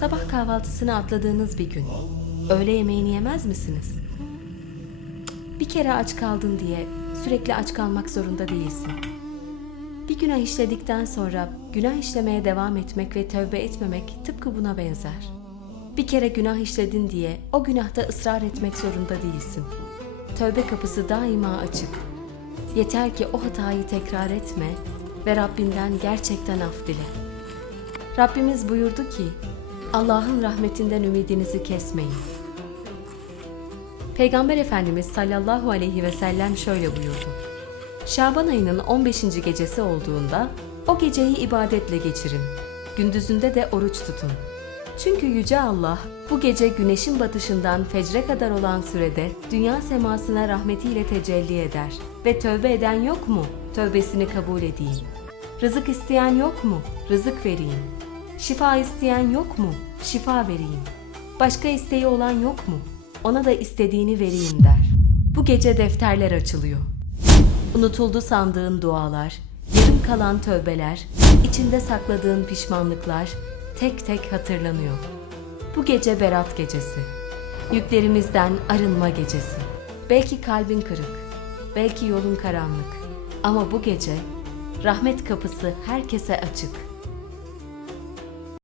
Sabah kahvaltısını atladığınız bir gün. Öğle yemeğini yemez misiniz? Bir kere aç kaldın diye sürekli aç kalmak zorunda değilsin. Bir günah işledikten sonra günah işlemeye devam etmek ve tövbe etmemek tıpkı buna benzer. Bir kere günah işledin diye o günahta ısrar etmek zorunda değilsin. Tövbe kapısı daima açık. Yeter ki o hatayı tekrar etme ve Rabbinden gerçekten af dile. Rabbimiz buyurdu ki, Allah'ın rahmetinden ümidinizi kesmeyin. Peygamber Efendimiz sallallahu aleyhi ve sellem şöyle buyurdu. Şaban ayının 15. gecesi olduğunda o geceyi ibadetle geçirin. Gündüzünde de oruç tutun. Çünkü Yüce Allah bu gece güneşin batışından fecre kadar olan sürede dünya semasına rahmetiyle tecelli eder. Ve tövbe eden yok mu? Tövbesini kabul edeyim. Rızık isteyen yok mu? Rızık vereyim. Şifa isteyen yok mu? Şifa vereyim. Başka isteği olan yok mu? Ona da istediğini vereyim der. Bu gece defterler açılıyor. Unutuldu sandığın dualar, yarım kalan tövbeler, içinde sakladığın pişmanlıklar tek tek hatırlanıyor. Bu gece berat gecesi. Yüklerimizden arınma gecesi. Belki kalbin kırık, belki yolun karanlık. Ama bu gece rahmet kapısı herkese açık.